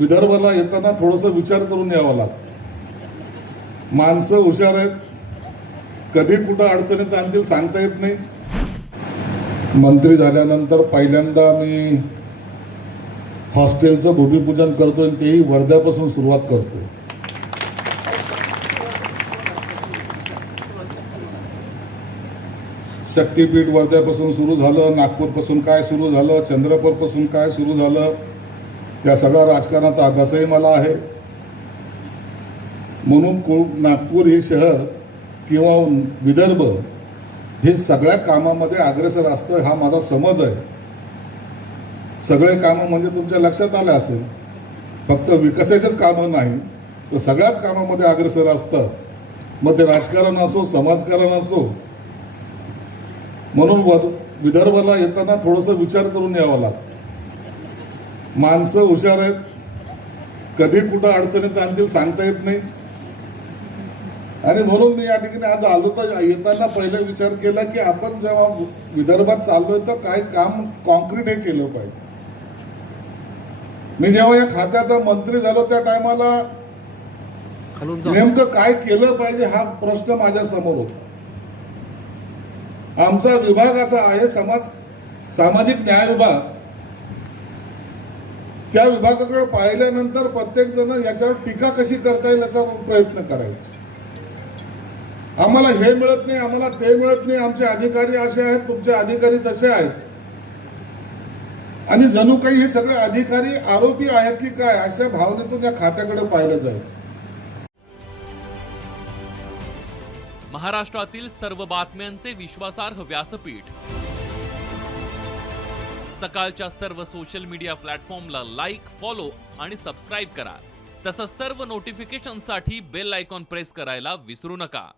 विदर्भाला येताना थोडंसं विचार करून यावं लागतं. माणसं हुशार आहेत, कधी कुठं अडचणीत आणतील सांगता येत नाही. मंत्री झाल्यानंतर पहिल्यांदा मी हॉस्टेलचं भूमिपूजन करतोय आणि तेही वर्ध्यापासून सुरुवात करतोय. शक्तीपीठ वर्ध्यापासून सुरू झालं, नागपूरपासून काय सुरू झालं, चंद्रपूरपासून काय सुरू झालं, या सगळ्या राजकारणाचा अभ्यासही मला आहे. म्हणून नागपूर हे शहर किंवा विदर्भ हे सगळ्या कामामध्ये अग्रेसर असतं हा माझा समज आहे. सगळे कामं म्हणजे तुमच्या लक्षात आलं असेल, फक्त विकासाचेच कामं नाही तर सगळ्याच कामामध्ये अग्रेसर असतं. मग ते राजकारण असो, समाजकारण असो. म्हणून विदर्भाला येताना थोडंसं विचार करून यावं लागतं. माणसं हुशार आहेत, कधी कुठं अडचणीत आणतील सांगता येत नाही. आणि म्हणून मी या ठिकाणी आज आलो तर येताना पहिला विचार केला की आपण जेव्हा विदर्भात चाललोय तर काय काम कॉन्क्रीट हे केलं पाहिजे. मी जेव्हा या खात्याचा मंत्री झालो त्या टायमाला नेमकं काय केलं पाहिजे हा प्रश्न माझ्या समोर होता. आमचा विभाग असा आहे सामाजिक न्याय विभाग. त्या विभागाकडे पाहिल्यानंतर प्रत्येक जण याच्यावर टीका कशी करता येईल याचा प्रयत्न करायचा. आम्हाला हे मिळत नाही, आम्हाला ते मिळत नाही, आमचे अधिकारी असे आहेत, तुमचे अधिकारी तसे आहेत. आणि जणू काही हे सगळे अधिकारी आरोपी आहेत की काय अशा भावनेतून या खात्याकडे पाहिलं जायचं. महाराष्ट्रातील सर्व बातम्यांचे विश्वासार्ह व्यासपीठ. सकाळच्या सर्व सोशल मीडिया प्लॅटफॉर्मला लाईक, फॉलो आणि सबस्क्राईब करा. तसंच सर्व नोटिफिकेशनसाठी बेल आयकॉन प्रेस करायला विसरू नका.